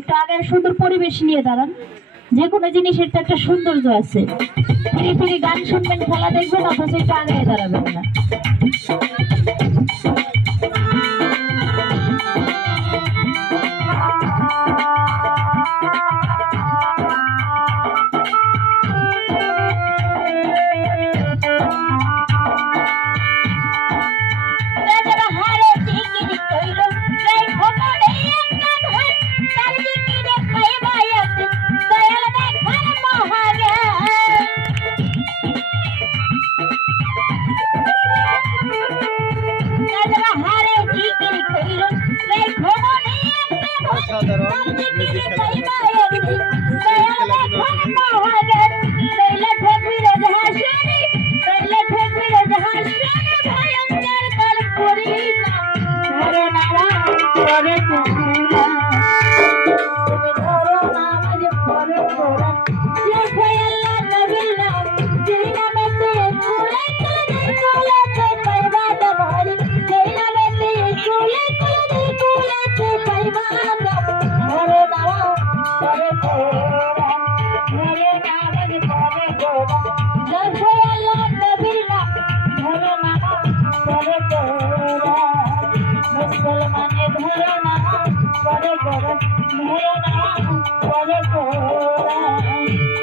একটু আগে সুন্দর পরিবেশ নিয়ে দাঁড়ান, যে কোনো জিনিসের তো একটা সৌন্দর্য আছে। ফিরি ফিরি গান শুনবেন, খেলা দেখবেন, অথচ একটু আগে দাঁড়াবেন না।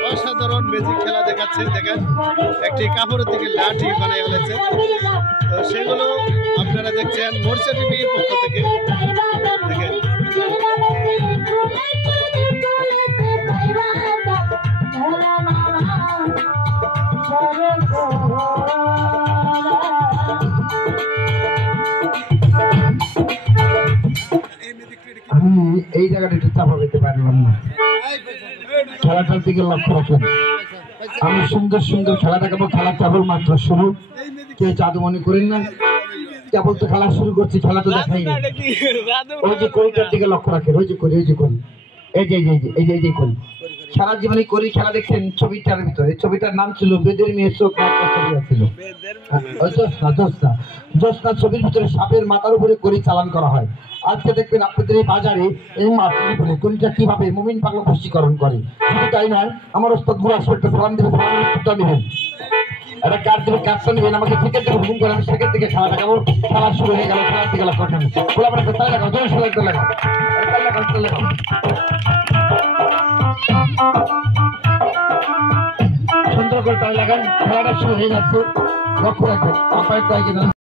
অসাধারণ ম্যাজিক খেলা দেখাচ্ছে। দেখেন একটি কাপড়ের থেকে লাঠি বানিয়ে ফেলেছে। তো সেগুলো আপনারা দেখছেন মোর্চা টিভির পক্ষ থেকে। দেখেন আমি এই জায়গাটা একটু চাপা পেতে পারলাম না, খেলাটার দিকে লক্ষ্য রাখেন। আমি সুন্দর সুন্দর খেলা দেখাবো, খেলা কেবল মাত্র শুরু, কে জাদু মনে করেন না, কেবল তো খেলা শুরু করছি, খেলা তো দেখাই না। ওই যে করিটার দিকে লক্ষ্য রাখেন, ওই যে করি, ওই যে করি, এই যে এই যে এই যে করি, সারা জীবনে করি খেলা দেখছেন। ছবিটার ভিতরে, ছবিটার নাম ছিল বেদের মেয়ে চোখ, ছবি ছিল জোৎস্না। ছবির ভিতরে সাপের মাথার উপরে করি চালান করা হয়। আজকে দেখবেন আপনাদের এই বাজারে এই মাটির উপরে করিটা কিভাবে মুমিন পাগলা বশীকরণ করে। শুধু তাই নয়, আমার ওস্তাদ গুলো আসবে, একটা সালাম দেবে, সালাম নেবেন, একটা কার্ড দেবে, কার্ডটা নেবেন, আমাকে সেকেন্ড থেকে হুকুম করে আমি সেকেন্ড থেকে খেলা দেখাবো। খেলা শুরু হয়ে গেল, খেলা থেকে লক্ষ্য রাখেন, বলে আপনার একটা তালে লাগাও, জোর সোজা একটা লাগাও, সুন্দর করে তালে লাগান। খেলাটা শুরু হয়ে যাচ্ছে, লক্ষ্য রাখবেন।